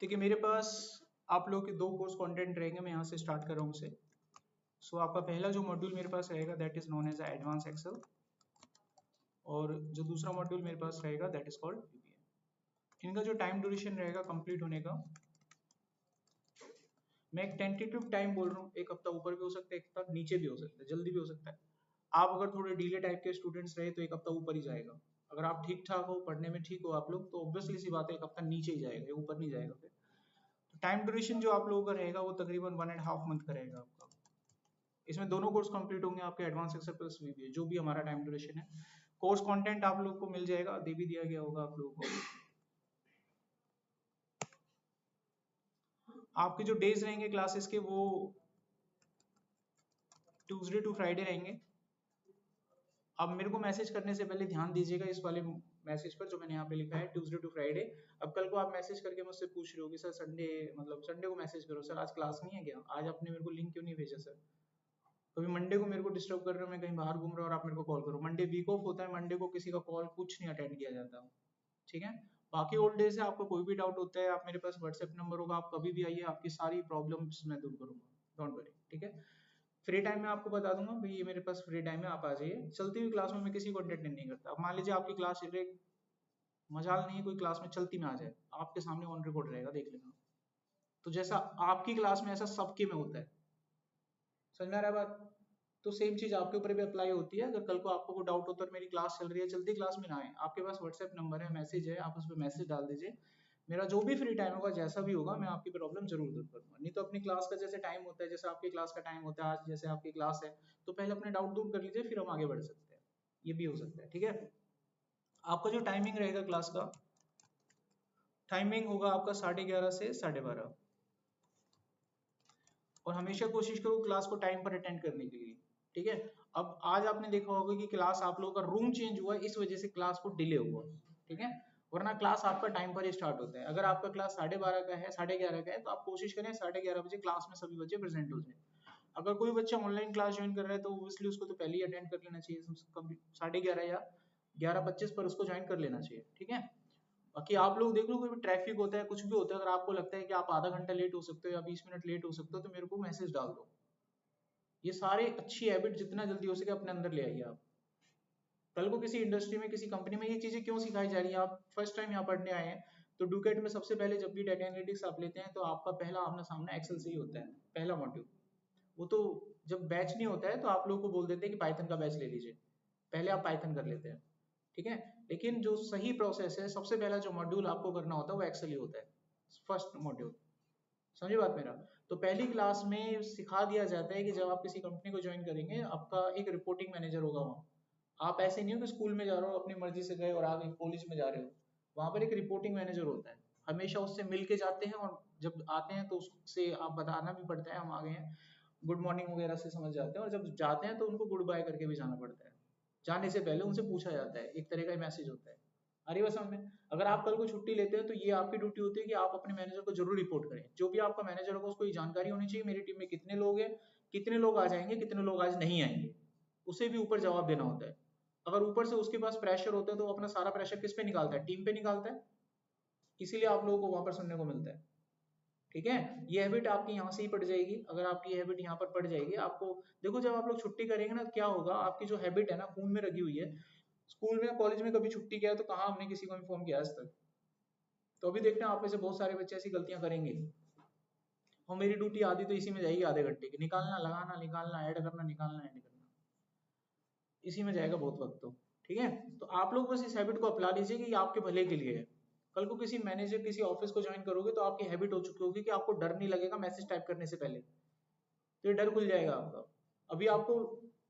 देखिए मेरे पास आप लोग के दो कोर्स कंटेंट रहेंगे, मैं यहाँ से स्टार्ट कर रहा हूँ उसे। सो आपका पहला जो मॉड्यूल मेरे पास रहेगा that is known as advance Excel, और जो दूसरा मॉड्यूल मेरे पास रहेगा दैट इज कॉल्ड वीबीए। इनका जो टाइम ड्यूरेशन रहेगा कंप्लीट होने का, मैं एक टेंटेटिव टाइम बोल रहा हूँ, एक हफ्ता ऊपर भी हो सकता है, एक हफ्ता नीचे भी हो सकता है, जल्दी भी हो सकता है। आप अगर थोड़े डीले टाइप के स्टूडेंट्स रहे तो एक हफ्ता ऊपर ही जाएगा। अगर आप ठीक ठाक हो, पढ़ने में ठीक हो आप लोग, तो ऑब्वियसली सी बात है एक हफ्ता नीचे ही जाएगा, ऊपर नहीं जाएगा। फिर टाइम ड्यूरेशन जो आप लोगों का रहेगा वो तकरीबन 1.5 मंथ का रहेगा आपका। इसमें दोनों कोर्स कंप्लीट होंगे आपके, एडवांस एक्सेल प्लस वीबीए, जो भी हमारा टाइम ड्यूरेशन है। कोर्स कंटेंट आप लोगों को मिल जाएगा, दे भी दिया गया होगा आप लोगों को। आपके जो डेज रहेंगे क्लासेस के वो ट्यूसडे टू फ्राइडे रहेंगे। अब मेरे को मैसेज करने से पहले ध्यान दीजिएगा इस वाले मैसेज पर जो मैंने यहाँ पे लिखा है, ट्यूसडे टू फ्राइडे। अब कल को आप मैसेज करके मुझसे पूछ रहे हो कि सर संडे, मतलब संडे को मैसेज करो, सर आज क्लास नहीं है क्या, आज आपने मेरे को लिंक क्यों नहीं भेजा सर। कभी मंडे को मेरे को डिस्टर्ब कर रहे हो, मैं कहीं बाहर घूम रहा हूँ और आप मेरे को कॉल करो। मंडे वीक ऑफ होता है, मंडे को किसी का कॉल कुछ नहीं अटेंड किया जाता, ठीक है। बाकी ओल्ड डेज से आपको कोई भी डाउट होता है, आप मेरे पास व्हाट्सएप नंबर होगा, आप कभी भी आइए, आपकी सारी प्रॉब्लम्स मैं दूर करूंगा, डोंट वरी, ठीक है। फ्री टाइम में आपको बता दूंगा भाई, ये मेरे पास फ्री टाइम है, आप आ जाइए। चलती हुई क्लास में मैं किसी को अटेंड नहीं करता। अब मान लीजिए आपकी क्लास चल रही, मजाल नहीं है कोई क्लास में चलती में आ जाए, आपके सामने ऑन रिकॉर्ड रहेगा, देख लेना। तो जैसा आपकी क्लास में ऐसा सबके में होता है, समझ में आ रहा है बात। तो सेम चीज आपके ऊपर भी अप्लाई होती है। अगर कल को आपको कोई डाउट होता है और मेरी क्लास चल रही है, चलती क्लास में ना आए, आपके पास व्हाट्सएप नंबर है, मैसेज है, आप उस पर मैसेज डाल दीजिए। मेरा जो भी फ्री टाइम होगा, जैसा भी होगा, मैं आपकी प्रॉब्लम जरूर दूर करूंगा। नहीं तो अपनी क्लास का जैसे टाइम होता है, जैसे आपकी क्लास का टाइम होता है, आज जैसे आपकी क्लास है, तो पहले अपने डाउट दूर कर लीजिए, फिर हम आगे बढ़ सकते हैं। ये भी हो सकता है, ठीक है। आपका जो टाइमिंग रहेगा क्लास का, टाइमिंग होगा आपका 11:30 से 12:30, और हमेशा कोशिश करो क्लास को टाइम पर अटेंड करने के लिए, ठीक है। अब आज आपने देखा होगा कि क्लास आप लोगों का रूम चेंज हुआ, इस वजह से क्लास को डिले हुआ, ठीक है। वरना क्लास आपका टाइम पर ही स्टार्ट होता है। अगर आपका क्लास 12:30 का है, 11:30 का है, तो आप कोशिश करें 11:30 बजे क्लास में सभी बच्चे प्रेजेंट हो जाए। अगर कोई बच्चा ऑनलाइन क्लास ज्वाइन कर रहा है तो ऑब्वियसली उसको तो पहले ही अटेंड कर लेना चाहिए, 11:30 या 11:25 पर उसको ज्वाइन कर लेना चाहिए, ठीक है। बाकी आप लोग देख लो, कोई भी ट्रैफिक होता है, कुछ भी होता है, अगर आपको लगता है कि आप आधा घंटा लेट हो सकते हो या 20 मिनट लेट हो सकते हो, तो मेरे को मैसेज डाल दो। ये सारे अच्छी हैबिट जितना जल्दी हो सके अपने अंदर ले आइए आप। कल को किसी इंडस्ट्री में, किसी कंपनी में ये चीजें क्यों सिखाई जा रही है, आप फर्स्ट टाइम यहाँ पढ़ने आए हैं, तो डुकेट में सबसे पहले जब भी डाटा एनालिटिक्स आप लेते हैं, तो आपका पहला आमना सामना एक्सेल से ही होता है, पहला मॉड्यूल। वो तो जब बैच नहीं होता है तो आप लोग को बोल देते हैं कि पाइथन का बैच ले लीजिए, पहले आप पाइथन कर लेते हैं, ठीक है। लेकिन जो सही प्रोसेस है, सबसे पहला जो मॉड्यूल आपको करना होता है वो एक्सेल ही होता है, फर्स्ट मॉड्यूल। समझे बात मेरा। तो पहली क्लास में सिखा दिया जाता है कि जब आप किसी कंपनी को ज्वाइन करेंगे, आपका एक रिपोर्टिंग मैनेजर होगा वहाँ। आप ऐसे नहीं हो कि स्कूल में जा रहे हो अपनी मर्जी से गए और आगे कॉलेज में जा रहे हो, वहाँ पर एक रिपोर्टिंग मैनेजर होता है, हमेशा उससे मिल के जाते हैं, और जब आते हैं तो उससे आप बताना भी पड़ता है हम आ गए हैं, गुड मॉर्निंग वगैरह से समझ जाते हैं, और जब जाते हैं तो उनको गुड बाय करके भी जाना पड़ता है। जाने से पहले उनसे पूछा जाता है, एक तरह का मैसेज होता है। अरे बस समझ में। अगर आप कल को छुट्टी लेते हैं तो ये आपकी ड्यूटी होती है कि आप अपने मैनेजर को जरूर रिपोर्ट करें। जो भी आपका मैनेजर होगा उसको ये जानकारी होनी चाहिए मेरी टीम में कितने लोग हैं, कितने लोग आ जाएंगे, कितने लोग आज नहीं आएंगे, उसे भी ऊपर जवाब देना होता है। अगर ऊपर से उसके पास प्रेशर होता है तो वो अपना सारा प्रेशर किस पे निकालता है, टीम पे निकालता है। इसीलिए आप लोगों को वहां पर सुनने को मिलता है, ठीक है। ये हैबिट आपकी यहाँ से ही पड़ जाएगी। अगर आपकी ये हैबिट यहाँ पर पड़ जाएगी, आपको देखो जब आप लोग छुट्टी करेंगे ना, क्या होगा, आपकी जो हैबिट है ना खून में रखी हुई है। स्कूल में कॉलेज में कभी छुट्टी किया है तो कहाँ हमने किसी को इन्फॉर्म किया आज तक। तो अभी देखते हैं आप में से बहुत सारे बच्चे ऐसी गलतियां करेंगे, और मेरी ड्यूटी आधी तो इसी में जाएगी, आधे घंटे की, निकालना, लगाना, निकालना, ऐड करना, निकालना, ऐड करना, इसी में जाएगा बहुत वक्त। तो ठीक है। तो आप लोग बस इस हैबिट को अपना लीजिए कि ये आपके भले के लिए है। कल को किसी मैनेजर, किसी ऑफिस को ज्वाइन करोगे तो आपकी हैबिट हो चुकी होगी कि आपको डर नहीं लगेगा मैसेज टाइप करने से पहले, तो ये डर खुल जाएगा आपका। अभी आपको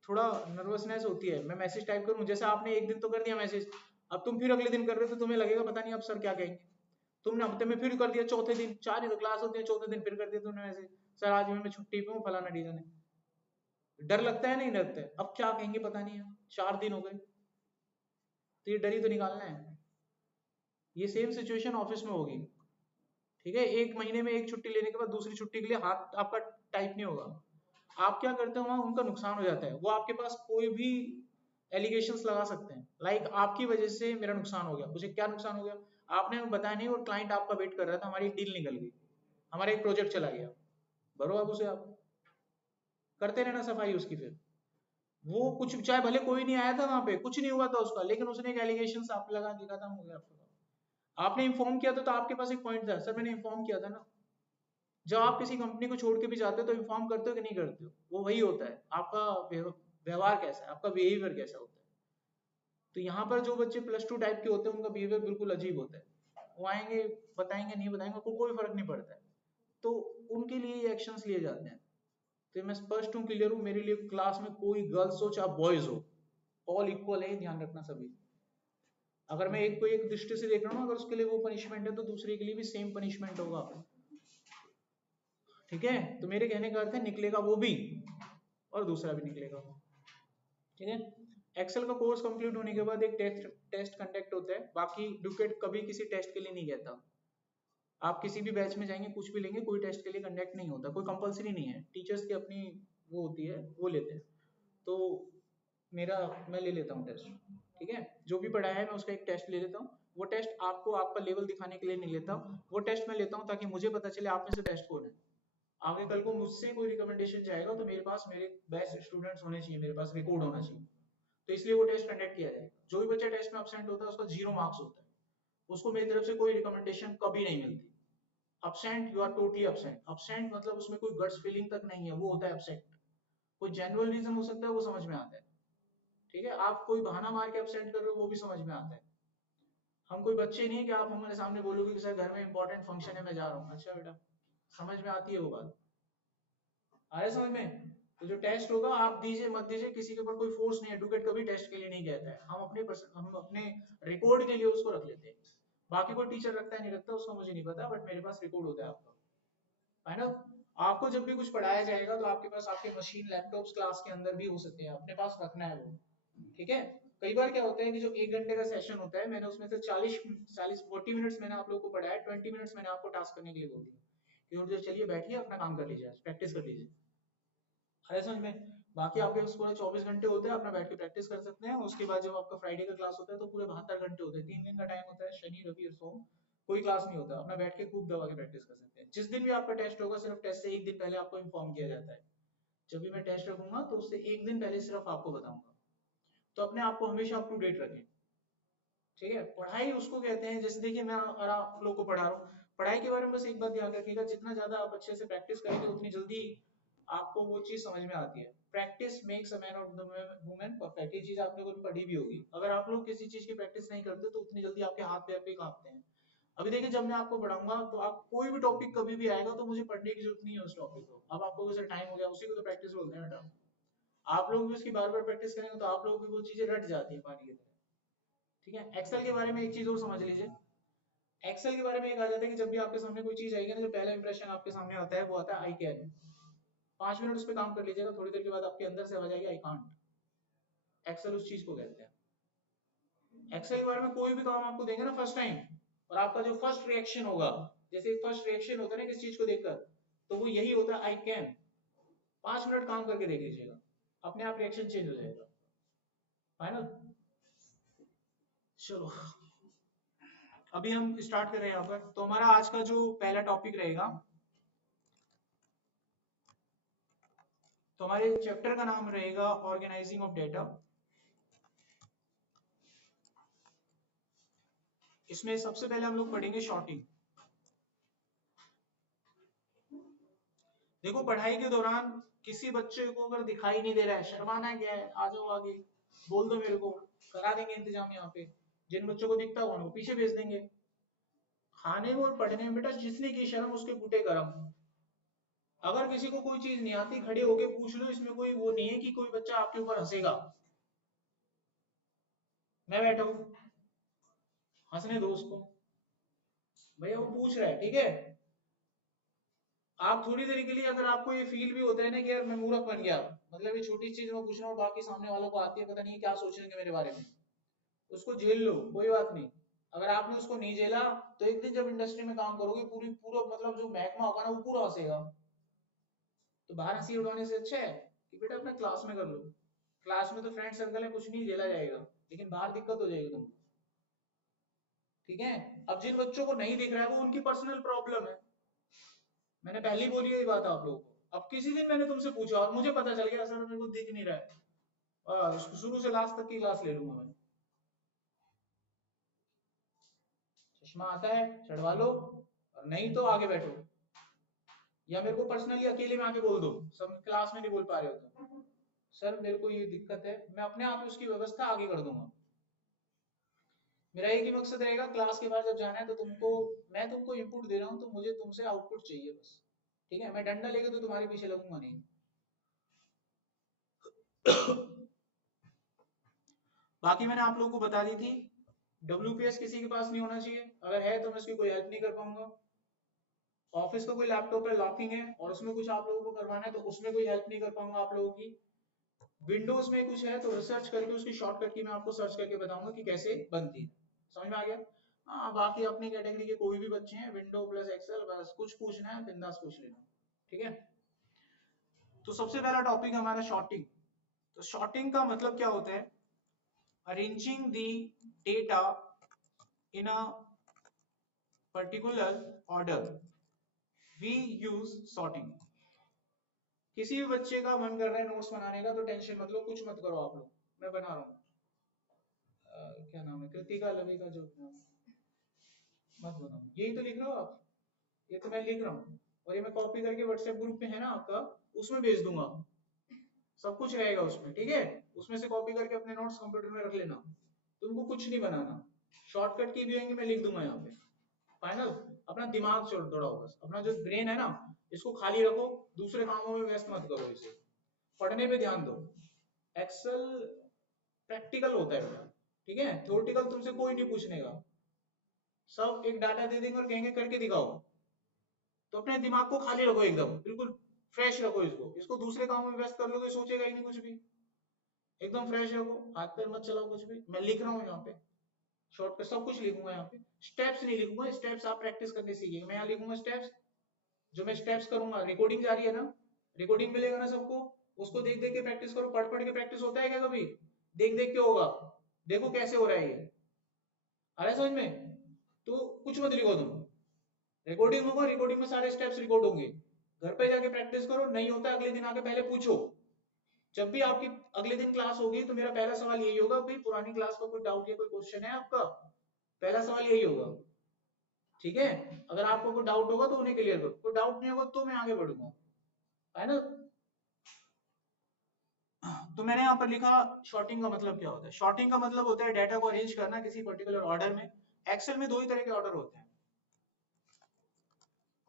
थोड़ा नर्वसनेस होती है, मैं मैसेज टाइप करूं, जैसे आपने एक दिन तो कर दिया मैसेज, अब तुम फिर अगले दिन कर रहे हो तो तुम्हें लगेगा पता नहीं अब सर क्या कहेंगे। तुमने हफ्ते में फिर कर दिया, चौथे दिन, 4 ही तो क्लास होती है, चौथे दिन फिर कर दिया तुमने मैसेज, सर आज मैं छुट्टी पे हूँ, फलाना रीजन है। डर लगता है नहीं लगता है, अब क्या कहेंगे पता नहीं है, 4 दिन हो गए, तो ये डर ही तो निकालना है। ये सेम सिचुएशन ऑफिस में होगी, ठीक है। एक महीने में एक छुट्टी लेने के बाद दूसरी छुट्टी के लिए हाथ आपका टाइप नहीं होगा। आप क्या करते हो वहां, उनका नुकसान हो जाता है, वो आपके पास कोई भी एलिगेशंस लगा सकते हैं, लाइक आपकी वजह से मेरा नुकसान हो गया। मुझे क्या नुकसान हो गया, आपने हमें बताया नहीं, वो क्लाइंट आपका वेट कर रहा था, हमारी डील निकल गई, हमारा एक प्रोजेक्ट चला गया, भरो आप उसे, आप करते रहना सफाई उसकी। फिर वो कुछ चाहे भले कोई नहीं आया था वहां पे, कुछ नहीं हुआ था उसका, लेकिन उसने एक एलिगेशन आप लगा दिया था, हो गया आपका। आपने इन्फॉर्म किया था तो आपके पास एक पॉइंट था, सर मैंने इन्फॉर्म किया था ना। जब आप किसी कंपनी को छोड़ के भी जाते हो तो इन्फॉर्म करते हो कि नहीं करते हो, वो वही होता है आपका व्यवहार कैसा है, आपका बिहेवियर कैसा होता है। तो यहाँ पर जो बच्चे प्लस 2 टाइप के होते हैं उनका बिहेवियर बिल्कुल अजीब होता है, वो आएंगे बताएंगे नहीं बताएंगे, उनको कोई फर्क नहीं पड़ता है, तो उनके लिए ये एक्शंस लिए जाते हैं। तो मैं स्पष्ट हूँ, क्लियर हूँ, मेरे लिए क्लास में कोई गर्ल्स हो चाहे बॉयज हो, ऑल इक्वल है, ध्यान रखना सभी। अगर मैं एक को एक दृष्टि से देख रहा हूँ, अगर उसके लिए वो पनिशमेंट है तो दूसरे के लिए भी सेम पनिशमेंट होगा, ठीक है। तो मेरे कहने का अर्थ है निकलेगा वो भी और दूसरा भी निकलेगा, ठीक है। एक्सेल का कोर्स कंप्लीट होने के बाद एक टेस्ट टेस्ट कंडक्ट होता है, बाकी डुकेट कभी किसी टेस्ट के लिए नहीं कहता। आप किसी भी बैच में जाएंगे कुछ भी लेंगे, कोई टेस्ट के लिए कंडक्ट नहीं होता, कोई कंपलसरी नहीं है, टीचर्स की अपनी वो होती है, वो लेते हैं। तो मेरा मैं ले लेता हूँ टेस्ट, ठीक है, जो भी पढ़ाया है मैं उसका एक टेस्ट ले लेता हूँ। वो टेस्ट आपको आपका लेवल दिखाने के लिए नहीं लेता, वो टेस्ट मैं लेता हूँ ताकि मुझे पता चले आप में से बेस्ट कौन है। आगे कल को मुझसे कोई रिकमेंडेशन जाएगा तो मेरे पास मेरे बेस्ट स्टूडेंट्स होने चाहिए, मेरे पास रिकॉर्ड होना चाहिए, तो इसलिए वो टेस्ट कंडक्ट किया जाएगा। जो भी बच्चा टेस्ट में एब्सेंट होता है उसका 0 मार्क्स होता है, उसको मेरी तरफ से कोई रिकमेंडेशन कभी नहीं मिलती। Absent, you are totally absent, absent मतलब उसमें कोई गट्स फीलिंग तक नहीं है, वो होता है एब्सेंट। कोई जेन्युइन रीजन हो सकता है, वो समझ में आता है, ठीक है। आप कोई बहाना मार के एब्सेंट कर रहे हो, वो भी समझ में आता है। हम कोई बच्चे नहीं है कि आप हमारे सामने बोलोगे कि सर घर में इंपॉर्टेंट फंक्शन है मैं जा रहा हूँ, अच्छा बेटा, समझ में आती है वो बात, आया समझ में। तो जो टेस्ट होगा आप दीजिए मत दीजिए, किसी के ऊपर कोई फोर्स नहीं है, एडवोकेट कभी टेस्ट के लिए नहीं कहता है, हम अपने रिकॉर्ड के लिए उसको रख लेते हैं। बाकी कोई टीचर रखता है नहीं रखता उसका मुझे नहीं पता, बट मेरे पास रिकॉर्ड होता है आपका, है ना। आपको जब भी कुछ पढ़ाया जाएगा तो आपके पास आपके मशीन लैपटॉप्स क्लास के अंदर भी हो सकते हैं, अपने पास रखना है वो, ठीक है। कई बार क्या होता है कि जो 1 घंटे का सेशन होता है, मैंने उसमें से 40 मिनट्स मैंने आप लोगों को पढ़ाया, 20 मिनट्स मैंने आपको टास्क करने के लिए बोल दिया कि चलिए बैठिए अपना काम कर लीजिए, प्रैक्टिस कर लीजिए, है समझ में। बाकी आपके पास पूरे 24 घंटे होते हैं, अपना बैठ के प्रैक्टिस कर सकते हैं। उसके बाद जब आपका फ्राइडे का क्लास होता है तो पूरे 72 घंटे होते हैं, 3 दिन का टाइम होता है, शनि रवि और सोम कोई क्लास नहीं होता, अपना बैठ के खूब दबा के प्रैक्टिस कर सकते हैं। जिस दिन भी आपका टेस्ट होगा सिर्फ टेस्ट से एक दिन पहले आपको इन्फॉर्म किया जाता है, जब भी मैं टेस्ट रखूंगा तो उससे एक दिन पहले सिर्फ आपको बताऊंगा, तो अपने आप को हमेशा अप टू डेट रखें, ठीक है। पढ़ाई उसको कहते हैं, जैसे देखिए मैं और आप लोग को पढ़ा रहा हूँ, पढ़ाई के बारे में बस एक बात ध्यान रखिएगा, जितना ज्यादा आप अच्छे से प्रैक्टिस करेंगे उतनी जल्दी आपको वो चीज समझ में आती है। Practice makes a man of the women perfect, ये चीज आप लोगों ने पढ़ी भी होगी। अगर आप लोग किसी चीज की प्रैक्टिस नहीं करते तो उतनी जल्दी आपके हाथ पैर पे कांपते हैं। अभी देखिए जब मैं आपको पढ़ाऊंगा तो आप कोई भी टॉपिक कभी भी आएगा तो मुझे पढ़ने की जरूरत नहीं है उस टॉपिक को, अब आपको वैसे टाइम हो गया, उसी को तो प्रैक्टिस बोलते हैं बेटा। आप लोग भी उसकी बार बार प्रैक्टिस करेंगे तो आप लोग भी वो चीजें रट जाती है पानी की तरह, ठीक है। एक्सेल के बारे में एक चीज और समझ लीजिए, एक्सेल के बारे में एक आ जाता है कि जब भी आपके सामने कोई चीज आएगी ना, जो पहला इंप्रेशन आपके सामने आता है वो आता है आई कैन। 5 मिनट उस पर काम कर लीजिएगा, थोड़ी देर के बाद आपके अंदर से आ जाएगी आई कांट। एक्सेल उस चीज को कहते हैं। एक्सेल के बारे में कोई भी काम आपको देंगे ना फर्स्ट टाइम, और आपका जो फर्स्ट रिएक्शन होगा, जैसे फर्स्ट रिएक्शन होता है ना किस चीज को देखकर, तो वो यही होता है आई कैन। 5 मिनट काम करके देख लीजिएगा, अपने आप रिएक्शन चेंज हो जाएगा, फाइनल। चलो अभी हम स्टार्ट कर रहे हैं यहाँ पर, तो हमारा आज का जो पहला टॉपिक रहेगा, तो हमारे चैप्टर का नाम रहेगा ऑर्गेनाइजिंग ऑफ डेटा। इसमें सबसे पहले हम लोग पढ़ेंगे शॉर्टिंग। देखो पढ़ाई के दौरान किसी बच्चे को अगर दिखाई नहीं दे रहा है, शर्माना क्या है, आ जाओ आगे, बोल दो मेरे को, करा देंगे इंतजाम यहाँ पे। जिन बच्चों को दिखता होगा उनको पीछे भेज देंगे। खाने में और पढ़ने में बेटा जिसने की शर्म उसके बूटे गरम। अगर किसी को कोई चीज नहीं आती खड़े होके पूछ लो, इसमें कोई वो नहीं है कि कोई बच्चा आपके ऊपर हंसेगा। मैं बैठा हूँ, हंसने दो उसको, भैया वो पूछ रहा है, ठीक है। आप थोड़ी देर के लिए अगर आपको ये फील भी होता है ना कि यार मैं मूर्ख बन गया, मतलब ये छोटी चीज मैं पूछ रहा हूँ, बाकी सामने वालों को आती है, पता नहीं क्या सोचेंगे मेरे बारे में, उसको झेल लो, कोई बात नहीं। अगर आपने उसको नहीं झेला तो एक दिन जब इंडस्ट्री में काम करोगे पूरी पूरा मतलब जो महकमा होगा ना वो पूरा हंसेगा। तो बाहर हंसी उड़ाने से अच्छा है कि बेटा अपने क्लास में कर लो, क्लास में तो फ्रेंड सर्कल है, कुछ नहीं झेला जाएगा, लेकिन बाहर दिक्कत हो जाएगी तुमको, ठीक है। अब जिन बच्चों को नहीं दिख रहा है वो उनकी पर्सनल प्रॉब्लम है, मैंने पहले ही बोली ये बात आप लोगों को। अब किसी दिन मैंने तुमसे पूछा और मुझे पता चल गया सर मेरे को दिख नहीं रहा है, शुरू से लास्ट तक की क्लास ले लूंगा मैं। चश्मा आता है चढ़वा लो, और नहीं तो आगे बैठो, या मेरे को पर्सनली अकेले में आके बोल दो, सब क्लास में नहीं बोल पा रहे हो तो सर मेरे को ये दिक्कत है, मैं अपने आप ही उसकी व्यवस्था आगे कर दूंगा। मेरा एक ही मकसद रहेगा, क्लास के बाद जब जाना है तो तुमको, मैं तुमको इनपुट दे रहा हूँ तो मुझे तुमसे आउटपुट चाहिए बस। ठीक है, मैं डंडा लेके तो तुम्हारे पीछे लगूंगा नहीं। बाकी मैंने आप लोगों को बता दी थी, WPS किसी के पास नहीं होना चाहिए, अगर है तो मैं उसकी कोई हेल्प नहीं कर पाऊंगा। ऑफिस का कोई लैपटॉप है लॉकिंग है और उसमें कुछ आप लोगों को करवाना है तो उसमें कोई हेल्प नहीं कर पाऊंगा आप लोगों की। विंडोज में कुछ है तो रिसर्च करके उसकी शॉर्टकट की मैं आपको सर्च करके बताऊंगा कि कैसे बनती है। समझ में आ गया? हाँ, बाकी अपनी कैटेगरी के कोई भी बच्चे हैं, विंडो प्लस एक्सेल, बस कुछ पूछना है बिंदास पूछ लेना। ठीक है, तो सबसे पहला टॉपिक हमारा शॉर्टिंग। तो शॉर्टिंग का मतलब क्या होता है? Arranging the data in a particular order, we use sorting. किसी भी बच्चे का मन कर रहा है नोट्स बनाने का तो टेंशन मत लो, कुछ मत करो आप लोग, मैं बना रहा हूँ। क्या नाम है, कृतिका लवी का जो नाम, मत बनाओ, यही तो लिख रहे हो आप, ये तो मैं लिख रहा हूँ और ये मैं कॉपी करके व्हाट्सएप ग्रुप में है ना आपका, उसमें भेज दूंगा, सब कुछ रहेगा उसमें। ठीक है, उसमें से कॉपी करके अपने नोट्स कंप्यूटर में रख लेना, तुमको कुछ नहीं बनाना। शॉर्टकट की भी होंगे मैं लिख दूंगा यहाँ पे। फाइनल, अपना दिमाग छोड़ दौड़ाओ, बस अपना जो ब्रेन है ना इसको खाली रखो, दूसरे कामों में व्यस्त मत करो इसे, पढ़ने पे ध्यान दो। एक्सेल प्रैक्टिकल होता है बेटा, ठीक है, थ्योरेटिकल तुमसे कोई नहीं पूछने का, सब एक डाटा दे देंगे और कहेंगे करके दिखाओ। तो अपने दिमाग को खाली रखो, एकदम बिल्कुल फ्रेश रखो, इसको इसको दूसरे कामों में व्यस्त कर लोगे सोचेगा ही नहीं कुछ भी। एकदम फ्रेश रखो, हाथ पैर मत चलाओ कुछ भी। मैं लिख रहा हूँ यहाँ पे, शॉर्टकट सब कुछ लिखूंगा यहाँ पे, स्टेप्स नहीं लिखूंगा, स्टेप्स आप प्रैक्टिस करने सीखेंगे, मैं यहाँ लिखूंगा स्टेप्स। जो मैं स्टेप्स करूंगा, रिकॉर्डिंग जारी है ना, रिकॉर्डिंग मिलेगा ना सबको, उसको देख देख के प्रैक्टिस करो। पढ़ पढ़ के प्रैक्टिस होता है क्या कभी? देख देख के होगा, देखो कैसे हो रहा है ये, आ रहा है समझ में? तो कुछ मत लिखो तुम, रिकॉर्डिंग होगा, रिकॉर्डिंग में सारे स्टेप्स रिकॉर्ड होंगे, घर पे जाके प्रैक्टिस करो, नहीं होता अगले दिन आके पहले पूछो। जब भी आपकी अगले दिन क्लास होगी तो मेरा पहला सवाल यही होगा, भाई पुरानी क्लास का कोई डाउट या कोई क्वेश्चन है आपका, पहला सवाल यही होगा। ठीक है, अगर आपको कोई डाउट होगा तो उन्हें क्लियर करो, कोई डाउट नहीं होगा तो मैं आगे बढ़ूंगा, है ना? तो मैंने यहाँ पर लिखा शॉर्टिंग का मतलब क्या होता है। शॉर्टिंग का मतलब होता है डेटा को अरेंज करना किसी पर्टिकुलर ऑर्डर में। एक्सेल में दो ही तरह के ऑर्डर होते हैं,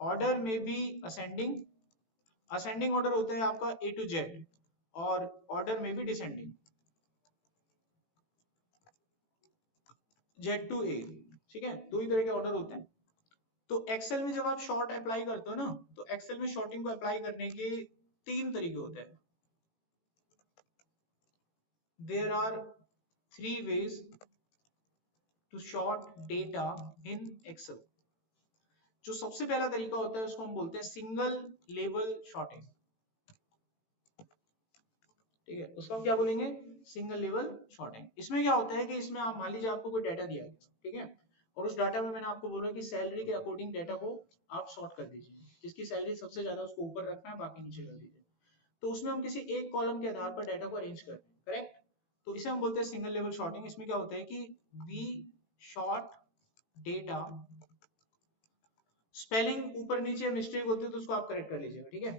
ऑर्डर में बी असेंडिंग, असेंडिंग ऑर्डर होता है आपका ए टू जेड, और ऑर्डर में भी डिसेंडिंग, जेड टू ए। ठीक है, दो ही तरह के ऑर्डर होते हैं। तो एक्सेल में जब आप शॉर्ट अप्लाई करते हो ना, तो एक्सेल में शॉर्टिंग को अप्लाई करने के तीन तरीके होते हैं। There are three ways to sort data in Excel. जो सबसे पहला तरीका होता है उसको हम बोलते हैं सिंगल लेवल शॉर्टिंग। ठीक है, उसको हम क्या बोलेंगे? Single level sorting. इसमें क्या होता है कि इसमें आप मान लीजिए आपको कोई डाटा दिया गया, ठीक है, और उस डाटा में मैंने आपको बोला कि सैलरी के अकॉर्डिंग डाटा को आप सॉर्ट कर दीजिए, जिसकी सैलरी सबसे ज्यादा उसको ऊपर रखना है, बाकी नीचे कर दीजिए। तो उसमें हम किसी एक कॉलम के आधार पर डाटा को अरेंज करते हैं, करेक्ट? तो इसे हम बोलते हैं सिंगल लेवल शॉर्टिंग। इसमें क्या होता है कि वी शॉर्ट डेटा, स्पेलिंग ऊपर नीचे मिस्टेक होती है तो उसको आप करेक्ट कर लीजिएगा, ठीक है।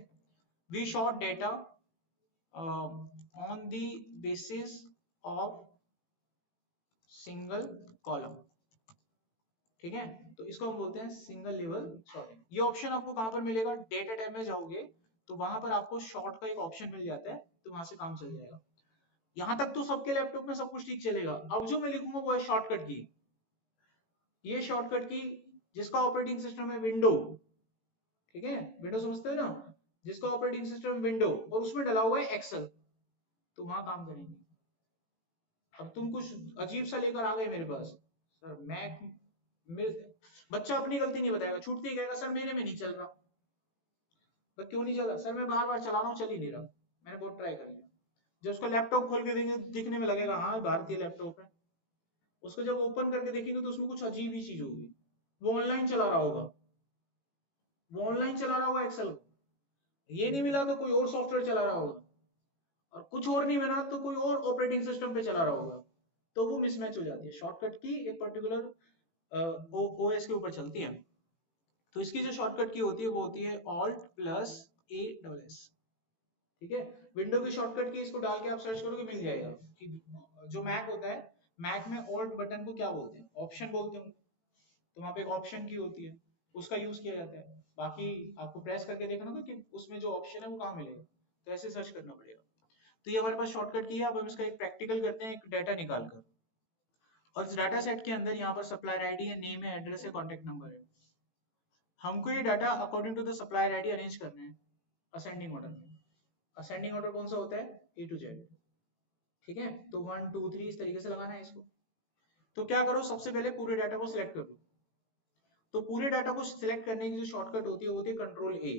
We sort data on the basis of single column। ठीक है, तो इसको हम बोलते हैं सिंगल लेवल शॉर्टिंग। ये ऑप्शन आपको कहां पर मिलेगा? डेटा टैब में जाओगे तो वहां पर आपको शॉर्ट का एक ऑप्शन मिल जाता है, तो वहां से काम चल जाएगा। यहां तक तो सबके लैपटॉप में सब कुछ ठीक चलेगा। अब जो मैं लिखूंगा वो है शॉर्टकट की। ये शॉर्टकट की जिसका ऑपरेटिंग सिस्टम है विंडो, ठीक है, विंडो समझते हो ना, जिसका ऑपरेटिंग सिस्टम विंडो और उसमें डला हुआ है एक्सेल, तो वहां काम करेंगे। अब तुम कुछ अजीब सा लेकर आ गए मेरे पास, सर बच्चा अपनी गलती नहीं बताएगा, छूटती ही कहेगा सर मेरे में नहीं चल रहा। तो क्यों नहीं चला? सर मैं बार बार चला रहा हूँ चल ही नहीं रहा, मैंने बहुत ट्राई कर लिया। जब उसका लैपटॉप खोल के दिखने में लगेगा हाँ भारतीय लैपटॉप है, उसको जब ओपन करके देखेंगे तो उसमें कुछ अजीब ही चीज होगी। वो ऑनलाइन चला रहा होगा, वो ऑनलाइन चला रहा होगा एक्सेल को, ये नहीं मिला तो कोई और सॉफ्टवेयर चला रहा होगा, और कुछ और नहीं मिला तो कोई और ऑपरेटिंग सिस्टम पे चला रहा होगा। तो वो मिसमैच हो जाती है। शॉर्टकट की एक पर्टिकुलर ओएस के ऊपर चलती है। तो इसकी जो शॉर्टकट की होती है वो होती है alt plus A double S. ठीक है, विंडो की शॉर्टकट की इसको डाल के आप सर्च करोगे मिल जाएगा कि जो मैक होता है, मैक में ऑल्ट बटन को क्या बोलते हैं, ऑप्शन बोलते हैं। तो वहां पे एक ऑप्शन की होती है, उसका यूज किया जाता है। बाकी आपको प्रेस करके देखना होगा कि उसमें जो ऑप्शन है वो कहाँ मिलेगा, तो ऐसे सर्च करना पड़ेगा। तो ये हमारे पास शॉर्टकट की है। अब हम इसका एक प्रैक्टिकल करते हैं, एक डाटा निकालकर। और इस डाटा सेट के अंदर यहाँ पर सप्लायर आईडी है, नेम है, एड्रेस है, कॉन्टेक्ट नंबर है। हमको ये data according to the supplier ID arrange करना है असेंडिंग ऑर्डर में। असेंडिंग ऑर्डर कौन सा होता है, ए टू जेड। ठीक है, तो 1 2 3 इस तरीके से लगाना है इसको। तो क्या करो, सबसे पहले पूरे डाटा को सिलेक्ट कर लो। तो पूरे डाटा को सिलेक्ट करने की जो शॉर्टकट होती है वो होती है कंट्रोल ए।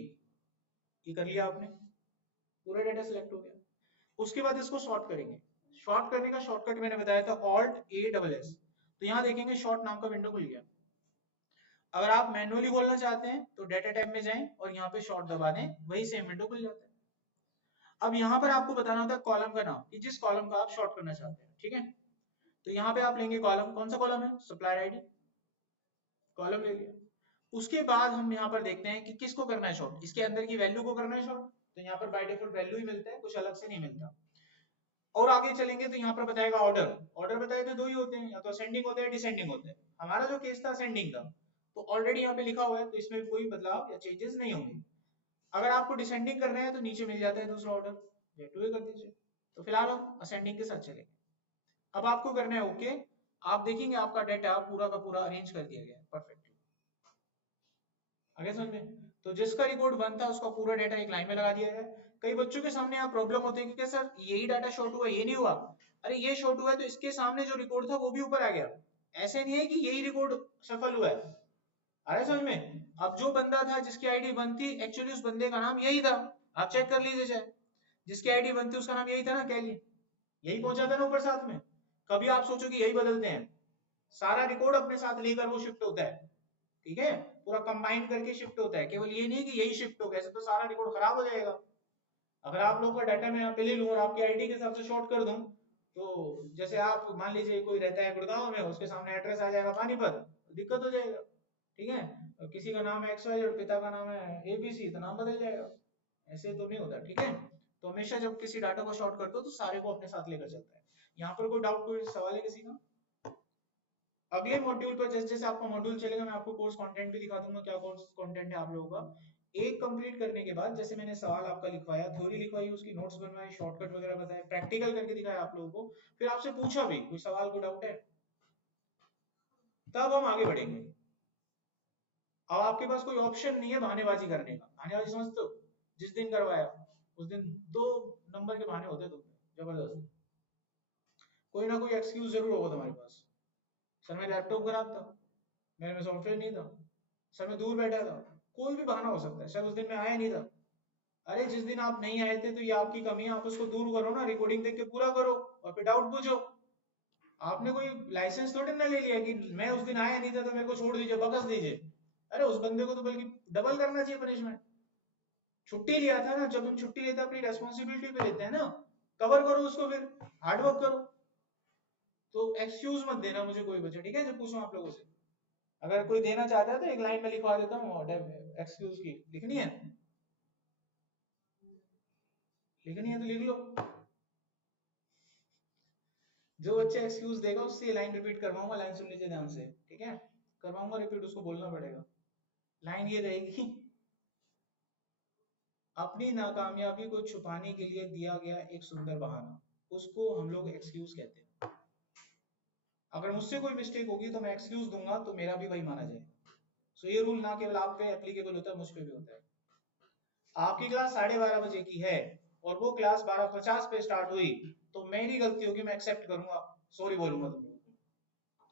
ये कर लिया आपने, पूरा डाटा सिलेक्ट हो गया। उसके बाद इसको शॉर्ट करेंगे। शॉर्ट करने का शॉर्टकट मैंने बताया था ऑल्ट ए डबल एस। तो यहाँ देखेंगे शॉर्ट नाम का विंडो खुल गया। अगर आप मैन्युअली खोलना चाहते हैं तो डाटा टैब में जाएं और यहाँ पे शॉर्ट दबा दें, वही सेम विंडो खुल जाता है। अब यहाँ पर आपको बताना होता है कॉलम का नाम, कि जिस कॉलम का आप शॉर्ट करना चाहते हैं। ठीक है, तो यहाँ पे आप लेंगे कॉलम, कौन सा कॉलम है, सप्लायर आईडी, कॉलम ले लिया। उसके बाद हम यहाँ पर देखते हैं कि किसको करना है शॉर्ट, इसके अंदर की वैल्यू को करना है शॉर्ट। तो यहाँ पर बाय डिफॉल्ट वैल्यू ही मिलता है, कुछ अलग से नहीं मिलता। और आगे चलेंगे तो यहाँ पर बताएगा ऑर्डर। ऑर्डर बताए तो दो ही होते हैं, या तो असेंडिंग होता है डिसेंडिंग होता है। हमारा जो केस था असेंडिंग का, तो ऑलरेडी यहाँ पे लिखा हुआ है, तो इसमें कोई बदलाव या चेंजेस नहीं होंगे। अगर आपको डिसेंडिंग करना है तो नीचे मिल जाता है दूसरा ऑर्डर, टू कर दीजिए। तो फिलहाल हम असेंडिंग के साथ चलेंगे। अब आपको करना है ओके। आप देखेंगे आपका डाटा पूरा का पूरा अरेंज कर दिया गया है परफेक्टली। आगे समझ में, तो जिसका रिकॉर्ड बनता है उसका पूरा डाटा एक लाइन में लगा दिया है। कई बच्चों के सामने यहाँ प्रॉब्लम होती है कि सर यही डाटा शॉर्ट हुआ, ये नहीं हुआ। अरे ये शॉर्ट हुआ है तो इसके सामने जो रिकॉर्ड था वो भी ऊपर आ गया। ऐसे नहीं है कि यही रिकॉर्ड सफल हुआ है। अरे समझ में, अब जो बंदा था जिसकी आईडी बंद थी, एक्चुअली उस बंदे का नाम यही था। आप चेक कर लीजिए, चाहे जिसकी आईडी बंद थी उसका नाम यही था ना, कैली, यही पहुंचा था ना ऊपर साथ में। कभी आप सोचो कि यही बदलते हैं, सारा रिकॉर्ड अपने साथ लेकर वो शिफ्ट होता है। ठीक है, पूरा कंबाइन करके शिफ्ट होता है, केवल ये नहीं कि यही शिफ्ट हो गया, ऐसे तो सारा रिकॉर्ड खराब हो जाएगा। अगर आप लोगों का डाटा मैं यहाँ पे ले लूं और आपकी आईडी के हिसाब से शॉर्ट कर दूं, तो जैसे आप मान लीजिए कोई रहता है गुड़गांव में, उसके सामने एड्रेस आ जाएगा पानीपत, दिक्कत हो जाएगा। ठीक है, किसी का नाम है XY और पिता का नाम है ABC, तो नाम बदल जाएगा। ऐसे तो नहीं होता। ठीक है, तो हमेशा जब किसी डाटा को शॉर्ट करते हो तो सारे को अपने साथ लेकर चलता है। यहाँ पर कोई डाउट, कोई सवाल है किसी का? अगले मॉड्यूल पर जैसे जैसे आपका मॉड्यूल चलेगा मैं आपको कोर्स कंटेंट भी दिखा दूंगा, क्या कोर्स कंटेंट है आप लोगों का। एक कंप्लीट करने के बाद जैसे मैंने सवाल आपका लिखवाया, थ्योरी लिखवाई, उसकी नोट्स बनवाए, शॉर्टकट वगैरह बताए, प्रैक्टिकल करके दिखाया आप लोगों को, फिर आपसे पूछा भी कोई सवाल को डाउट है, तब हम आगे बढ़ेंगे। अब आपके पास कोई ऑप्शन नहीं है बहानेबाजी करने का। बहानेबाजी समझते हो, जिस दिन करवाया उस दिन 2 नंबर के बहाने होते तुम जबरदस्त। कोई ना कोई एक्सक्यूज जरूर होगा तुम्हारे पास। सर मेरा लैपटॉप खराब था, मेरे में सॉफ्टवेयर नहीं था, सर मैं दूर बैठा था, कोई भी बहाना हो सकता है। सर उस दिन मैं आया नहीं था। अरे जिस दिन आप नहीं आए थे तो ये आपकी कमी है, आप उसको दूर करो ना, रिकॉर्डिंग देख के पूरा करो और फिर डाउट पूछो। आपने कोई लाइसेंस थोड़ी ना ले लिया कि मैं उस दिन आया नहीं था तो मेरे को छोड़ दीजिए, बकस दीजिए। अरे उस बंदे को तो बल्कि डबल करना चाहिए पनिशमेंट। छुट्टी लिया था ना, जब हम छुट्टी लेते हैं अपनी रेस्पॉन्सिबिलिटी पे लेते हैं ना, कवर करो उसको, फिर हार्डवर्क करो। तो एक्सक्यूज मत देना मुझे कोई बच्चा, ठीक है, जब पूछूं आप लोगों से। अगर कोई देना चाहता है तो एक लाइन में लिखवा देता हूँ, एक्सक्यूज की लिखनी है, लिखनी है तो लिख लो। जो बच्चा एक्सक्यूज देगा उससे ये लाइन रिपीट करवाऊंगा, लाइन सुन लीजिए ध्यान से, ठीक है, करवाऊंगा रिपीट, उसको बोलना पड़ेगा। लाइन ये रहेगी, अपनी नाकामयाबी को छुपाने के लिए दिया गया एक सुंदर बहाना, उसको हम लोग एक्सक्यूज कहते हैं। अगर मुझसे कोई मिस्टेक होगी तो मैं एक्सक्यूज दूंगा तो मेरा भी वही माना जाएगा। सो ये रूल ना केवल आप पे एप्लीकेबल होता है, मुझ पे भी होता है। आपकी क्लास 12:30 बजे की है और वो क्लास 12:50 पे स्टार्ट हुई, तो मेरी गलती होगी, मैं एक्सेप्ट करूंगा, सॉरी बोलूंगा तुम लोगों को।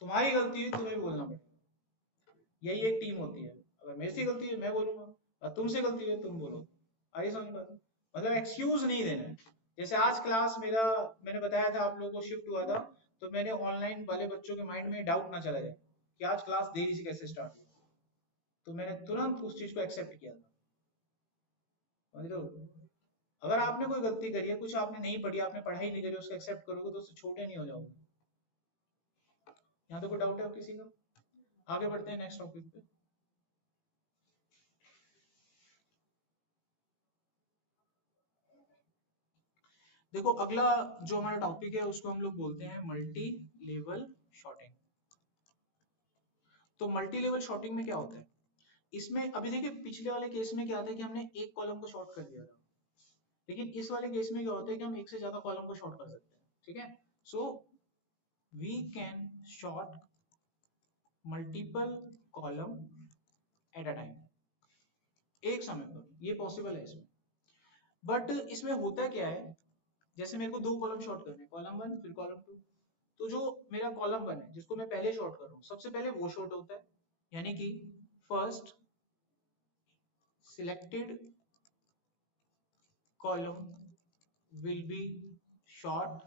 तुम्हारी गलती हुई, तुम्हें भी बोलना पड़ेगा। यही एक टीम होती है। अगर मेरे से गलती है मैं बोलूंगा, और तुमसे गलती है तुम बोलो। आई समझ बात, मतलब एक्सक्यूज नहीं देना है। जैसे आज क्लास मेरा, मैंने बताया था आप लोगों को शिफ्ट हुआ था, तो मेरे ऑनलाइन वाले बच्चों के माइंड में डाउट ना चला जाए कि आज क्लास देरी से कैसे स्टार्ट हुई, तो मैंने तुरंत उस चीज को एक्सेप्ट किया था। समझ रहे हो? अगर आपने कोई गलती करी है, कुछ आपने नहीं पढ़ी, आपने पढ़ाई नहीं करी, उसको एक्सेप्ट करोगे तो उससे छोटे नहीं हो जाओगे। यहाँ तो कोई डाउट है आप किसी का? आगे बढ़ते हैं नेक्स्ट टॉपिक पे। देखो अगला जो हमारा टॉपिक है उसको हम लोग बोलते हैं मल्टी लेवल शॉर्टिंग। तो मल्टी लेवल शॉर्टिंग में क्या होता है? इसमें अभी देखिए पिछले वाले केस में क्या था कि हमने एक कॉलम को शॉर्ट कर दिया था, लेकिन इस वाले केस में क्या होता है कि हम एक से ज्यादा कॉलम को शॉर्ट कर सकते हैं। ठीक है, so we can sort multiple column at a time, एक समय पर, ये पॉसिबल है इसमें। बट इसमें होता क्या है, जैसे मेरे को दो कॉलम शॉर्ट करने हैं, कॉलम वन फिर कॉलम टू। तो जो मेरा कॉलम वन है जिसको मैं पहले शॉर्ट कर रहा हूँ, सबसे पहले वो शॉर्ट होता है, यानी कि first selected column will be short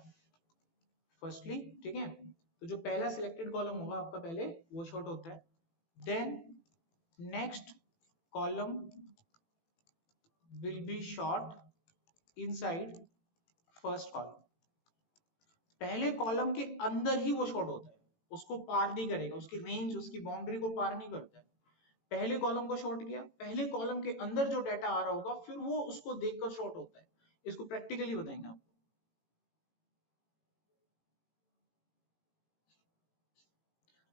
firstly. ठीक है, तो जो पहला सिलेक्टेड कॉलम होगा आपका पहले वो शॉर्ट होता है। Then next column will be sort inside first column. पहले कॉलम के अंदर ही वो शॉर्ट होता है, उसको पार नहीं करेगा, उसकी रेंज उसकी बाउंड्री को पार नहीं करता है। पहले कॉलम को शॉर्ट किया, पहले कॉलम के अंदर जो डाटा आ रहा होगा फिर वो उसको देखकर शॉर्ट होता है। इसको प्रैक्टिकली बताएंगे आपको।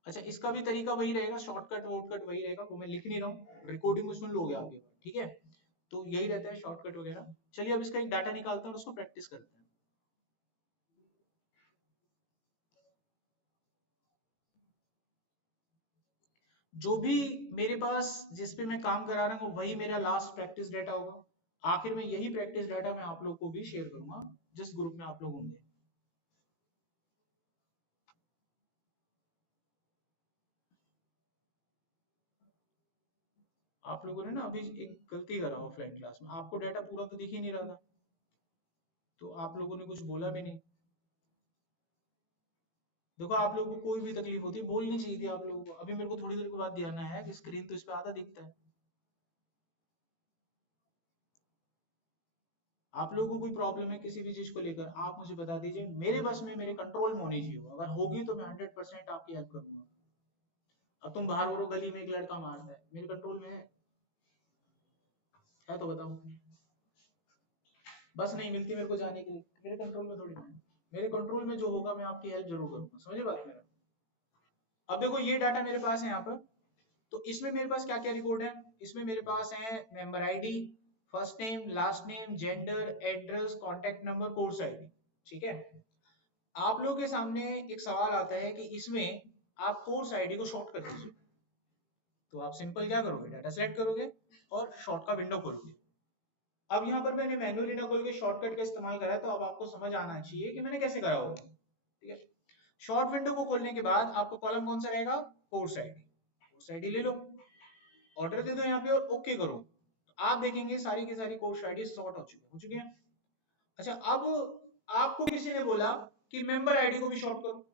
अच्छा, इसका भी तरीका वही रहेगा, शॉर्टकट वॉर्टकट वही रहेगा, वो मैं लिख नहीं रहा हूँ, रिकॉर्डिंग में सुन लोगे आपके पास। ठीक है, तो यही रहता है शॉर्टकट वगैरह। चलिए अब इसका एक डाटा निकालते हैं और उसको प्रैक्टिस करते हैं। जो भी मेरे पास जिस पे मैं काम करा रहा हूँ वही मेरा लास्ट प्रैक्टिस डाटा होगा। आखिर में यही प्रैक्टिस डाटा मैं आप लोग को भी शेयर करूंगा जिस ग्रुप में आप लोग होंगे। आप लोगों ने ना अभी एक गलती करा ऑफलाइन क्लास में, आपको डाटा पूरा तो दिख ही नहीं रहा था, तो आप लोगों ने कुछ बोला भी नहीं। देखो आप लोगों को कोई भी तकलीफ होती है बोलनी चाहिए थी आप लोगों को। अभी मेरे को थोड़ी देर के बाद ध्यान आया कि स्क्रीन तो इस पे आधा दिखता है। आप लोगों को कोई प्रॉब्लम है किसी भी चीज को लेकर, आप मुझे बता दीजिए, मेरे बस में, मेरे कंट्रोल में होनी चाहिए। अगर होगी तो मैं 100% आपकी हेल्प करूंगा। अब तुम बाहर हो रहो, गली में एक लड़का मारता है, मेरे कंट्रोल में है तो बताओ। बस नहीं मिलती मेरे को जाने के लिए, मेरे कंट्रोल में थोड़ी ना है। मेरे कंट्रोल में जो होगा मैं आपकी हेल्प जरूर करूंगा, समझे बात मेरा? अब देखो ये डाटा मेरे पास है यहाँ पर, तो इसमें मेरे पास क्या क्या रिकॉर्ड है? इसमें मेरे पास है member ID, first name, last name, gender, address, contact number, course ID. ठीक है, आप लोगों के सामने एक सवाल आता है कि इसमें आप कोर्स आईडी को शॉर्ट कर दीजिए। तो आप सिंपल क्या करोगे, डाटा सेलेक्ट करोगे और शॉर्ट का विंडो खोलोगे। अब यहाँ पर मैंने मैन्युअली ना खोल के शॉर्टकट का इस्तेमाल करा है, तो अब आपको समझ आना चाहिए कि मैंने कैसे करा होगा। ठीक है, शॉर्ट विंडो को खोलने के बाद आपको कॉलम कौन सा रहेगा, कोर्स आईडी। कोर्स आईडी ले लो, ऑर्डर दे दो यहाँ पे और ओके करो, तो आप देखेंगे सारी की सारी कोर्स आईडी सॉर्ट हो चुकी है। अच्छा, अब आपको किसी ने बोला कि मेंबर आईडी को भी शॉर्ट करो,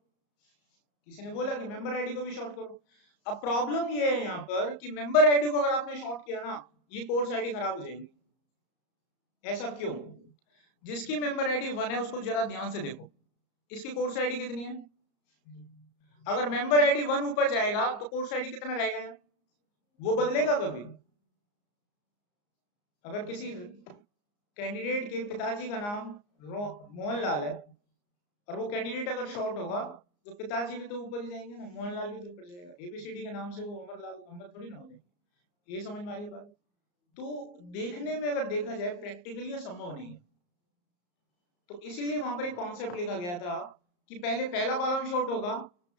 किसी ने बोला कि मेंबर आईडी को भी शॉर्ट करो। अब प्रॉब्लम ये है यहाँ पर कि मेंबर आईडी को अगर आपने शॉर्ट किया ना, ये कोर्स आईडी खराब हो जाएगी। ऐसा क्यों? जिसकी मेंबर आईडी 1 है उसको जरा ध्यान से देखो, इसकी कोर्स आईडी कितनी है? अगर मेंबर आईडी 1 ऊपर जाएगा तो कोर्स आईडी कितना रहेगा? वो बदलेगा कभी? अगर किसी कैंडिडेट के पिताजी का नाम मोहनलाल है और वो कैंडिडेट अगर शॉर्ट होगा तो पिताजी भी तो ऊपर ही जाएंगे ना, मोहनलाल भी तो ऊपर जाएगा। एबीसीडी के नाम से वो अमरलाल अमर थोड़ी ना हो जाएंगे। ये समझ में आ रही बात? तो देखने में अगर देखा जाए प्रैक्टिकली ये संभव नहीं है, तो इसीलिए वहां पर एक कॉन्सेप्ट लिखा गया था कि पहले पहला कॉलम शॉर्ट होगा,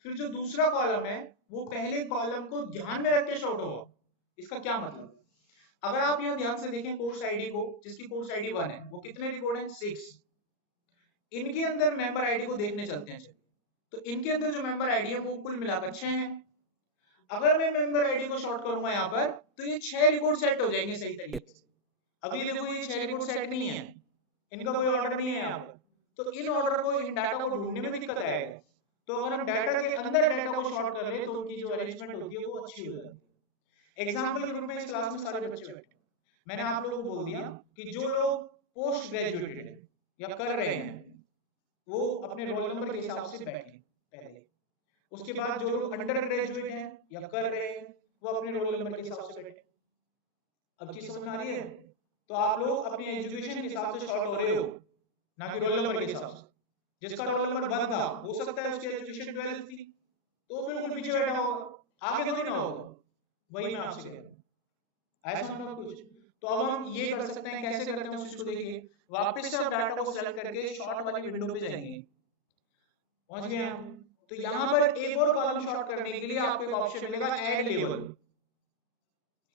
फिर जो दूसरा कॉलम है वो पहले कॉलम को ध्यान में रख के शॉर्ट होगा। इसका क्या मतलब? अगर आप यहाँ ध्यान से देखें कोर्स आईडी को, जिसकी कोर्स आईडी 1 है, वो कितने रिकॉर्ड है? 6। इनके अंदर मेंबर आईडी को देखने चलते हैं। चलिए, तो इनके अंदर जो मेंबर आईडी है वो कुल मिलाकर 6 है। अगर मैं मेंबर आईडी को शॉर्ट करूंगा यहाँ पर, तो ये 6 रिकॉर्ड सेट हो जाएंगे सही तरीके से। अभी देखो ये 6 रिकॉर्ड सेट नहीं है, इनका कोई ऑर्डर नहीं है यहाँ पर, तो इन ऑर्डर को, इन डाटा को ढूंढने में दिक्कत आएगा। तो अगर हम डाटा के अंदर डाटा को शॉर्ट कर ले तो उनकी जो अरेंजमेंट होती है वो अच्छी हो जाती है। एग्जाम्पल के रूप में इस क्लास में सारे बच्चे बैठे, मैंने आप लोगों को बोल दिया कि जो लोग पोस्ट ग्रेजुएटेड है या कर रहे हैं वो अपने रोल नंबर के हिसाब से बैठे पहले, उसके बाद जो लोग अंडर ग्रेजुएट हैं या कर रहे हैं वो अपने रोल नंबर के हिसाब से बैठे। अब चीज समझ आ रही है? तो आप लोग अपनी एजुकेशन के हिसाब से शॉर्ट हो रहे हो, ना कि रोल नंबर के हिसाब से। जिसका रोल नंबर 1 था हो सकता है उसकी एजुकेशन 12 थी तो बिल्कुल पीछे बैठा होगा, आगे थोड़ी ना होगा। वही मैं आपसे कह रहा हूं, ऐसा समझ में कुछ। तो अब हम ये कर सकते हैं, कैसे करते हैं उस चीज को देखिए। वापस से आप डाटा को सेलेक्ट करके शॉर्ट वाली विंडो पे जाएंगे, पहुंच गए हम। तो यहाँ पर एक और कॉलम शॉर्ट करने के लिए आपको एक ऑप्शन मिलेगा ऐड लेवल,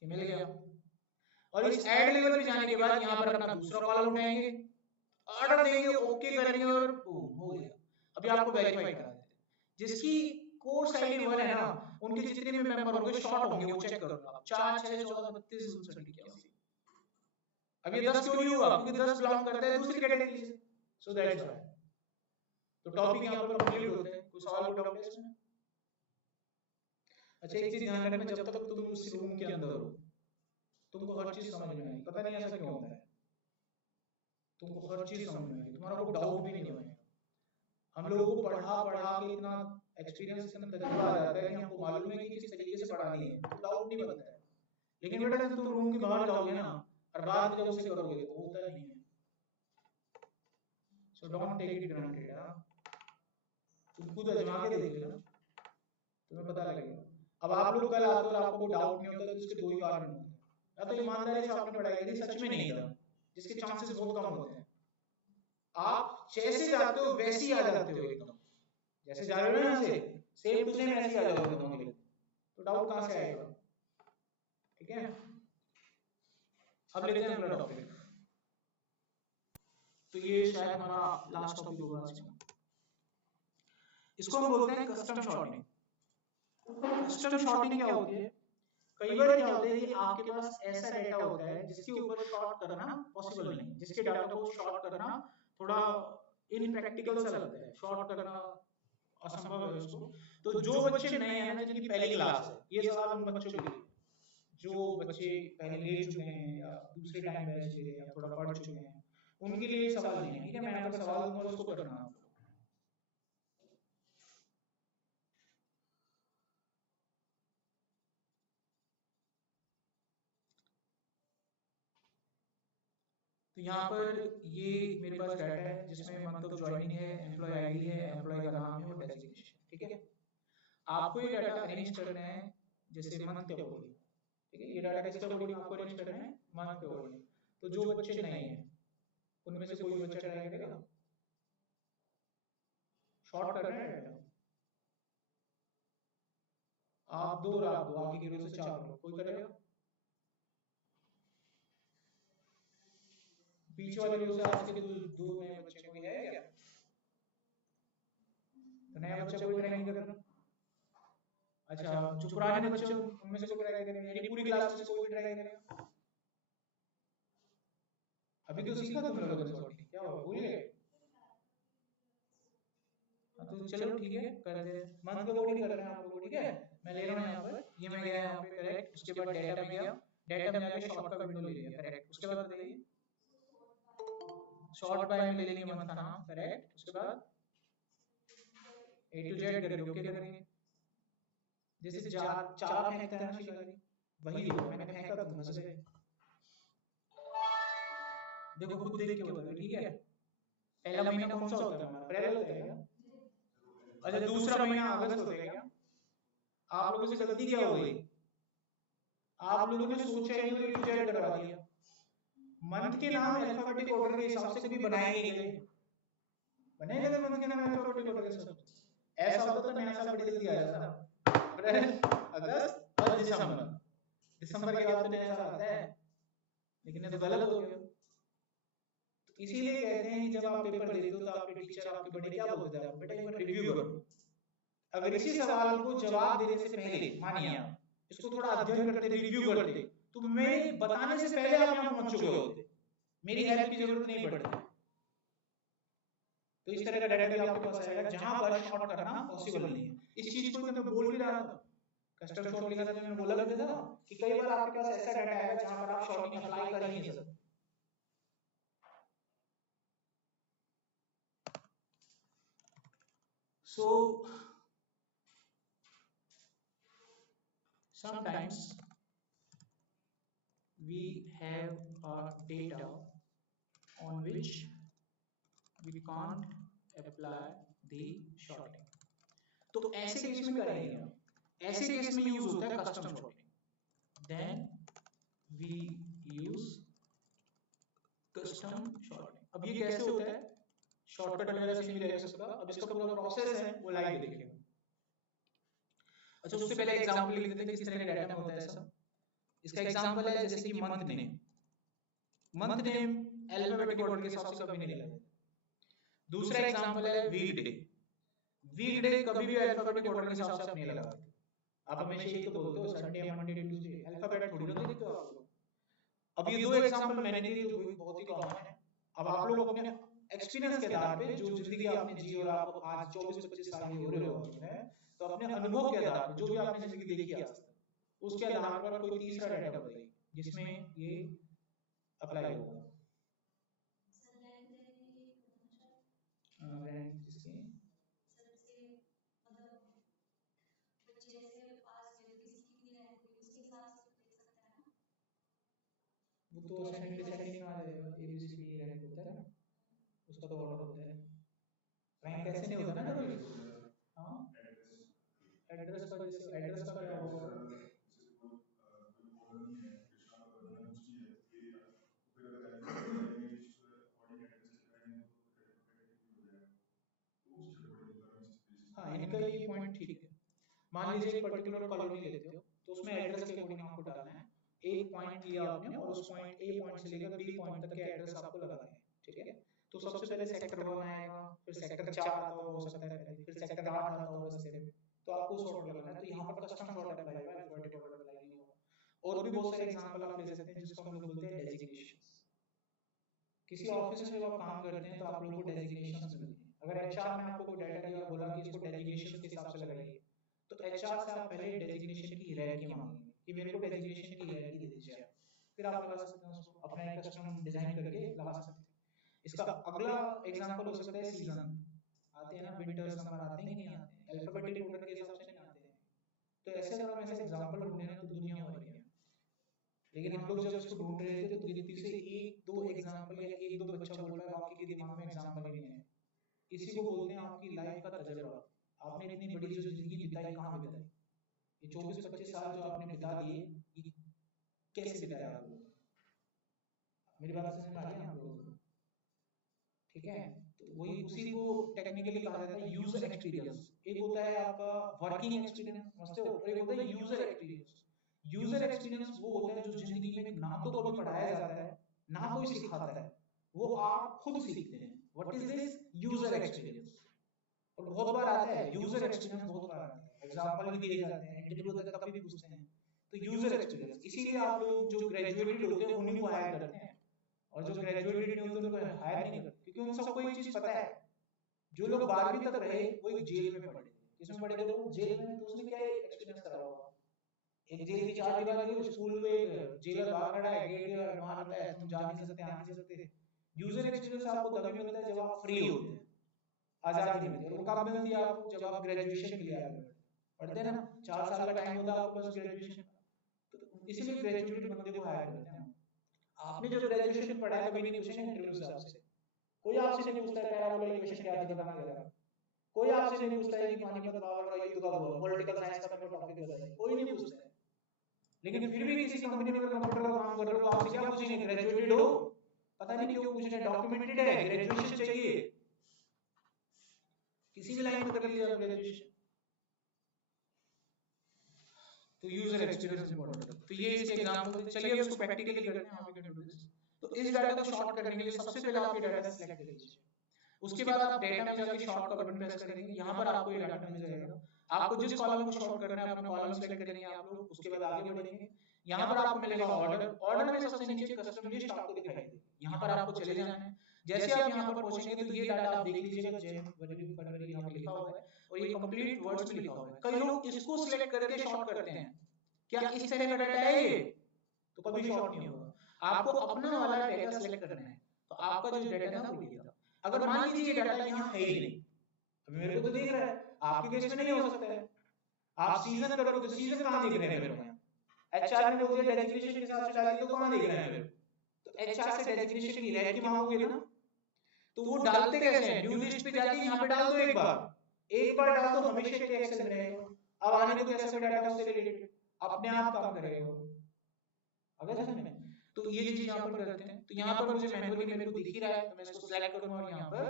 मिल गया। और इस ऐड लेवल पे जाने के बाद यहाँ पर अपना दूसरा कॉलम उठाएंगे, ऑर्डर देंगे, ओके करेंगे और बूम हो गया। अभी आपको वेरीफाई करा देते हैं। जिसकी कोर्स आईडी 1 है ना, उनके जितने भी मेंबर होंगे शॉर्ट होंगे, वो चेक करो आप। 4 6 14 32 59 81। अब ये 10 क्यों नहीं हुआ? क्योंकि 10 बिलोंग करते हैं दूसरी कैटेगरी से, सो दैट्स व्हाई। तो टॉपिक यहाँ पर कंप्लीट होते हैं। कोई सवाल कोई डाउट है इसमें? अच्छा, एक चीज ध्यान रखना, जब तक तुम उस रूम के अंदर हो तुमको हर चीज समझ में आएगी। पता नहीं ऐसा क्यों होता है, तुमको हर चीज समझ में आएगी, तुम्हारा कोई डाउट भी नहीं होगा। हम लोगों को पढ़ा पढ़ा के इतना एक्सपीरियंस, इतना तजुर्बा आ जाता है कि हमको मालूम है कि किस तरीके से पढ़ानी है, तो डाउट नहीं बनता है। लेकिन बेटा जब तुम रूम के बाहर जाओगे ना और बाद में जब उसे करोगे तो होता नहीं है। So don't take it granted. तुम खुद आजमा के देख लेना, तुम्हें पता लगेगा। अब आप लोग कल आते हो और आपको डाउट नहीं होता तो उसके दो ही कारण होते हैं। या तो ईमानदारी से आपने पढ़ाई की सच में नहीं था, जिसके चांसेस बहुत कम होते हैं। आप जैसे जाते हो वैसे ही आ जाते हो, एकदम जैसे जा रहे हो ना यहाँ से सेम टू सेम ऐसे ही आ जाओगे दोनों के लिए, तो डाउट कहाँ से आएगा? ठीक है, अब लेते हैं अगला टॉपिक। तो ये शायद हमारा लास्ट टॉपिक होगा आज का। इसको हम बोलते हैं कस्टम शॉर्टिंग। कस्टम शॉर्टिंग क्या होती है? कई बार क्या होता है कि आपके पास ऐसा डाटा होता है जिसके ऊपर शॉर्ट करना पॉसिबल नहीं है, जिसके डाटा को शॉर्ट करना थोड़ा इनप्रैक्टिकल सा लगता है, शॉर्ट करना असंभव है उसको। तो जो बच्चे नए हैं ना, जिनकी पहली क्लास है, ये सवाल उन बच्चों के लिए, जो बच्चे पहले ले चुके हैं या दूसरे टाइम बैच ले रहे हैं या थोड़ा पढ़ चुके हैं, उनके लिए सवाल नहीं है। ठीक है, मैं यहाँ पर सवाल दूंगा, उसको करना है। तो यहाँ पर ये मेरे पास डाटा है जिसमें मंथ ऑफ ज्वाइनिंग है, एम्प्लॉय आईडी है, एम्प्लॉय का नाम है और डेजिग्नेशन। ठीक है, आपको ये डाटा अरेंज करना है जैसे मंथ के अकॉर्डिंग। ठीक है, ये डाटा किसके अकॉर्डिंग आपको अरेंज करना है? मंथ के अकॉर्डिंग। तो जो बच्चे नए हैं उनमें से कोई बच्चा ट्राई करेगा? शॉर्ट करना है डाटा। आप दो और आप दो, आपकी गिरो से 4 लोग, कोई करेगा? पीछे वाले रो से आज के दो नए बच्चे कोई है क्या? तो नया बच्चा कोई ट्राई नहीं करना। अच्छा, जो पुराने बच्चे उनमें से कोई ट्राई करेगा? यानी पूरी क्लास से कोई ट्राई करेगा? अभी तो सीखा तुम लोगों ने सॉर्टिंग, क्या हुआ भूल गए? तो चलो ठीक है, करते हैं। मंथ का कोडिंग कर रहे हैं आप लोग, ठीक है? मैं ले रहा हूं यहाँ पर, ये मैं गया यहाँ पे करेक्ट, उसके बाद डाटा में गया, डाटा में जाके शॉर्ट का विंडो ले लिया करेक्ट, उसके बाद बताइए शॉर्ट बाय में ले लेंगे मंथ का नाम करेक्ट, उसके बाद ए टू जेड करके ओके करेंगे। जैसे चार चार फेंकता है ना शिकारी, वही होगा। मैंने फेंका तुम हंस गए। देखो खुद देख के बताओ, ठीक है? पहला महीना कौन सा होता है हमारा? अप्रैल होता है क्या? अच्छा, दूसरा महीना अगस्त होता है क्या? आप लोगों से गलती क्या हो गई? आप लोगों ने सोचा ही नहीं, तो जेड करवा दिया। मंथ के नाम अल्फाबेटिक ऑर्डर के हिसाब से कभी बनाए नहीं गए, बने गए मंथ के नाम अल्फाबेटिक ऑर्डर के हिसाब से। ऐसा होता तो नया साल बड़ी जल्दी आ जाता, अप्रैल अगस्त और दिसंबर। दिसंबर के बाद तो नया साल आता है, लेकिन ये तो गलत हो गया। तो इसीलिए कहते हैं कि जब आप पेपर देते हो तो आपके टीचर आपके बड़े क्या बोलते थे? आप बेटा एक बार रिव्यू करो। अगर इसी सवाल को जवाब देने से पहले मानिए आप इसको थोड़ा अध्ययन करते, रिव्यू करते, तो मैं बताने से पहले आप यहाँ पहुंच चुके होते, मेरी हेल्प की जरूरत नहीं पड़ती। तो इस तरह का डाटा भी आपके पास आएगा जहां पर शॉर्ट करना पॉसिबल नहीं है। इस चीज को मैं बोल भी रहा था, कस्टम शॉर्ट लिखा था, मैंने बोला भी था कि कई बार आपके पास ऐसा डाटा आएगा जहां पर आप शॉर्टिंग अप्लाई कर ही नहीं सकते। So sometimes we have data on which we can't apply the shorting. तो ऐसे केस में करेंगे आप, ऐसे केस में यूज होता है custom sorting, then we use custom sorting. अब ये कैसे होता है, शॉर्टकट वगैरह से नहीं रहेगा सबका, अब इसका पूरा प्रोसेस है वो लाइव देखेगा। अच्छा उससे पहले एग्जांपल लिख देते हैं किस तरह का डाटा में होता है सब। इसका एग्जांपल है जैसे कि month name, month name alphabetic order के हिसाब से कभी नहीं लगाते। दूसरा एग्जांपल है वीक डे, वीक डे कभी भी अल्फाबेटिक ऑर्डर के हिसाब से आप नहीं लगाते। आप हमेशा ये तो बोलते हो संडे मंडे ट्यूसडे, अल्फाबेट थोड़ी ना देते हो आप लोग। अब ये दो एग्जांपल मैंने दिए जो बहुत ही कॉमन है। अब आप लोग अपने एक्सपीरियंस के आधार पे जो जिंदगी आपने जी और आप आज 24-25 साल के हो रहे हो, तो अपने अनुभव के आधार पे जो भी आपने जिंदगी देखी आज तक, उसके आधार पर कोई तीसरा डाटा बताइए जिसमें ये अप्लाई होगा। वो तो असेंडिंग आ जाएगा, ABCD रैंक होता है ना, उसका तो ऑर्डर होता है। रैंक ऐसे नहीं होता ना कभी। हाँ एड्रेस का, जैसे एड्रेस का क्या होगा, हाँ इनका ये पॉइंट ठीक है। मान लीजिए एक पर्टिकुलर कॉलोनी लेते हो तो उसमें एड्रेस के अकॉर्डिंग आपको डालना है। एक पॉइंट लिया आपने और उस पॉइंट ए पॉइंट से लेकर बी पॉइंट तक के एड्रेस आपको लगाने हैं, ठीक है। तो सबसे पहले सेक्टर 1 आएगा, फिर सेक्टर 4 आता हो सकता है पहले, फिर सेक्टर 8 आता होगा रास्ते में, तो आपको सॉर्ट लगाना है। तो यहाँ पर कस्टम सॉर्ट अप्लाई होगा, अल्फाबेटिक ऑर्डर अप्लाई नहीं होगा। और भी बहुत सारे एग्जांपल आप ले सकते हैं जिसको हम लोग बोलते हैं डेजिग्नेशंस। किसी ऑफिस में जब आप काम करते हैं तो आप लोगों को डेजिग्नेशंस मिलती हैं। अगर एचआर ने आपको कोई डाटा दिया, बोला कि इसको डेजिग्नेशन के हिसाब से लगाइए, तो एचआर से आप पहले डेजिग्नेशन की हायरार्की मांगेंगे कि मेरे को डेजिग्नेशन की हायरार्की दे दीजिए, फिर आप लगा सकते हैं उसको, अपना एक कस्टम डिजाइन करके लगा सकते हैं। इसका अगला एग्जांपल हो सकता है सीजन, आते हैं ना विंटर्स, समर आते हैं कि नहीं आते, अल्फाबेटिक ऑर्डर के हिसाब से नहीं आते हैं। तो ऐसे अगर हम ऐसे एग्जांपल ढूंढे ना तो दुनिया भर के, लेकिन हम लोग जब इसको ढूंढ रहे थे तो गिनती से एक दो एग्जांपल या एक दो बच्चा बोल रहा है, बाकी के दिमाग में एग्जांपल ही नहीं है। इसी को बोलते हैं आपकी लाइफ का तजुर्बा। आपने इतनी बड़ी जो जिंदगी बिताई कहाँ बिताई, ये 24-25 साल जो आपने बिता दिए, ये कैसे बिताया आप लोग, मेरी बात समझ में आ रही है आप लोगों को, ठीक है। तो वही उसी को टेक्निकली कहा जाता है यूजर एक्सपीरियंस। एक होता है आपका वर्किंग एक्सपीरियंस, समझते हो, एक होता है यूजर एक्सपीरियंस। यूजर एक्सपीरियंस वो होता है जो जिंदगी में ना तो कभी पढ़ाया जाता है ना कोई सिखाता है, वो आप खुद सीखते हैं। What is this user experience. और बहुत बार आता है यूजर एक्सपीरियंस, बहुत बार आता है, एग्जांपल भी दिए जाते हैं, इंटरव्यू तक कभी भी पूछते हैं। तो यूजर एक्सपीरियंस, इसीलिए आप लोग जो ग्रेजुएटेड होते हैं उन्हीं को हायर करते हैं, और जो ग्रेजुएटेड नहीं होते उनको हायर नहीं करते, क्योंकि उन सबको एक चीज पता है। जो लोग 12वीं तक रहे वो एक जेल में पढ़े, किसमें पढ़े थे वो, जेल में। तो उसने क्या एक्सपीरियंस करा होगा, एक जेल की 4 दीवारी हो, स्कूल में एक जेलर बाहर खड़ा है, गेट मार रहा है, तुम जा नहीं सकते, आ नहीं सकते। यूजर एक्सपीरियंस आपको तभी मिलता है जब आप फ्री होते हैं, आजादी मिलती है। और कब मिलती है आपको, जब आप ग्रेजुएशन के लिए आगे पढ़ते हैं ना, 4 साल का टाइम होता है आपके पास ग्रेजुएशन का, तो इसीलिए ग्रेजुएटेड बंदे को हायर करते हैं। आपने जो ग्रेजुएशन पढ़ा है कभी नहीं पूछेंगे इंटरव्यू से आपसे, कोई आपसे नहीं पूछता है पैराबोला इक्वेशन क्या थी बताना जरा, कोई आपसे नहीं पूछता है कि पानीपत बाबर का युद्ध कब हुआ, पॉलिटिकल साइंस का मेरे टॉपिक बताइए, कोई नहीं पूछता है। लेकिन फिर भी किसी कंपनी में अगर कंप्यूटर का काम कर रहे हो तो आपसे क्या पूछेंगे, ग्रेजुएटेड हो, पता नहीं क्यों पूछ रहे हैं, डॉक्यूमेंटेड है, ग्रेजुएशन चाहिए, किसी भी लाइन में कर लीजिए ग्रेजुएशन। तो यूजर एक्सपीरियंस इंपॉर्टेंट है। तो ये इसके एग्जांपल, चलिए अब इसको प्रैक्टिकली करते हैं, how we can do this. तो इस डाटा को शॉर्ट करने के लिए सबसे पहले आप ये डाटा सेलेक्ट कर लीजिए, उसके बाद आप डेटा में जाके शॉर्ट का बटन प्रेस करेंगे, यहाँ पर आपको ये डाटा मिल जाएगा। आपको जिस कॉलम को शॉर्ट करना है अपना कॉलम सेलेक्ट करेंगे आप लोग, उसके बाद आगे बढ़ेंगे। यहाँ पर आपको मिलेगा ऑर्डर, ऑर्डर में सबसे नीचे कस्टम लिस्ट आपको दिखाई देगी, यहाँ पर आपको चले जाना है। जैसे आप यहाँ पर पहुंचेंगे तो ये डाटा आप देख लीजिएगा, यहाँ पे लिखा हुआ है और ये कंप्लीट वर्ड्स में लिखा हुआ है। कई लोग इसको सिलेक्ट करके शॉर्ट करते हैं, क्या इस तरह का डाटा है ये, तो कभी शॉर्ट नहीं होगा। आपको अपना वाला डाटा सिलेक्ट करना है, तो आपका जो डाटा है ना वो ये था। अगर मान लीजिए ये डाटा यहाँ है ही नहीं, अभी मेरे को तो दिख रहा है, आपके केस में नहीं हो सकता है। आप सीजन करोगे तो सीजन कहाँ दिख रहे हैं मेरे को, एचआर ने बोल दिया डेजिग्नेशन के हिसाब से डालिए, तो कहाँ दिख रहे हैं मेरे को, तो एचआर से डेजिग्नेशन की रैंक की मांगोगे ना, तो वो डालते कैसे हैं, न्यू लिस्ट पे जाके यहाँ पे डाल दो, एक बार डाल दो, हमेशा के एक्सेल में रहेगा। अब आने दो कैसे भी डाटा उससे रिलेटेड अपने आप काम करेगा वो। अगर समझ में, तो ये चीज यहाँ पर करते हैं। तो यहाँ पर मुझे मैनुअली मेरे को दिख ही रहा है, तो मैं इसको सिलेक्ट करूंगा और यहाँ पर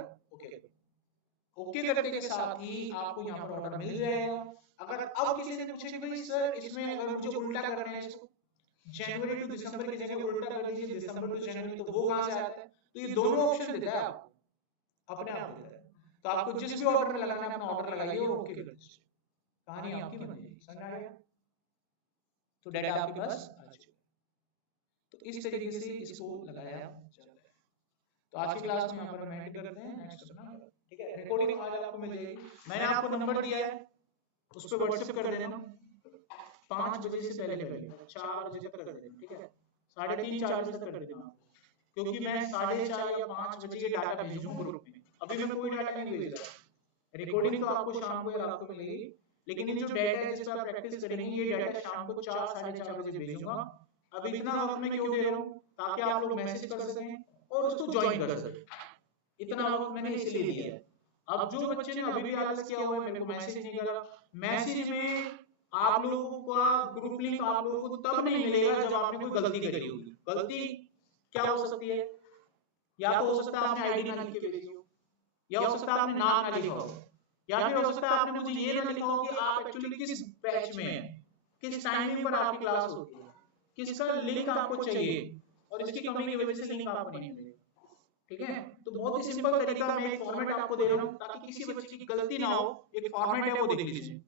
ओके करने के साथ ही आपको यहाँ पर ऑर्डर मिल जाएगा। अगर अब किसी ने पूछे कि भाई सर इसमें अगर मुझे उल्टा करना है, इसको जनवरी टू दिसंबर की जगह उल्टा कर दीजिए दिसंबर टू जनवरी, तो वो कहाँ से आता है, तो ये दोनों ऑप्शन देता है आपको, अपने आप देता है। तो आपको जिस भी ऑर्डर लगाना है अपना ऑर्डर लगाइए और ओके कर दीजिए, कहानी आपकी बन जाएगी। समझ आ गया, तो डाटा आपके पास आ चुका है। तो इस तरीके से इसको लगाया जाता है। तो आज की क्लास में यहाँ पर हम एंड करते हैं, नेक्स्ट अपना ठीक है। रिकॉर्डिंग आज आपको मिल जाएगी, मैंने आपको नंबर दिया है उस पर व्हाट्सएप कर देना 5 बजे से पहले 4 बजे तक कर देना, ठीक है, 3:30 4 बजे तक कर देना, क्योंकि मैं 4:30 या 5 बजे ये डाटा भेजूंगा ग्रुप में। अभी मैं कोई डाटा नहीं भेज रहा, रिकॉर्डिंग तो आपको शाम को या रात को मिलेगी, लेकिन ये जो डाटा है जिस पर आप प्रैक्टिस करेंगे ये डाटा शाम को 4 4:30 बजे भेजूंगा। अब इतना वक्त मैं क्यों दे रहा हूँ, ताकि आप लोग मैसेज कर सकें और उसको ज्वाइन कर सकें, इतना वक्त मैंने इसलिए दिया है। अब जो बच्चे ने अभी भी आलस किया हुआ है, मेरे को मैसेज नहीं करा, मैसेज में आप लोगों का ग्रुप लिंक आप लोगों को तब नहीं मिलेगा जब आपने कोई गलती करी होगी। गलती क्या हो सकती है, या तो हो सकता है आपने आईडी ना लिख के भेजी हो, या हो सकता है आपने नाम ना लिखा हो, या फिर हो सकता है आपने मुझे ये ना लिखा हो कि आप एक्चुअली किस बैच में हैं, किस टाइमिंग पर आपकी क्लास होती है, किसका लिंक आपको चाहिए, और इसकी कमी की वजह से लिंक आपको नहीं मिलेगा। ठीक है, तो बहुत ही सिंपल तरीका, मैं एक फॉर्मेट आपको दे रहा हूँ ताकि किसी बच्चे की गलती ना हो, एक फॉर्मेट है वो देख लीजिए।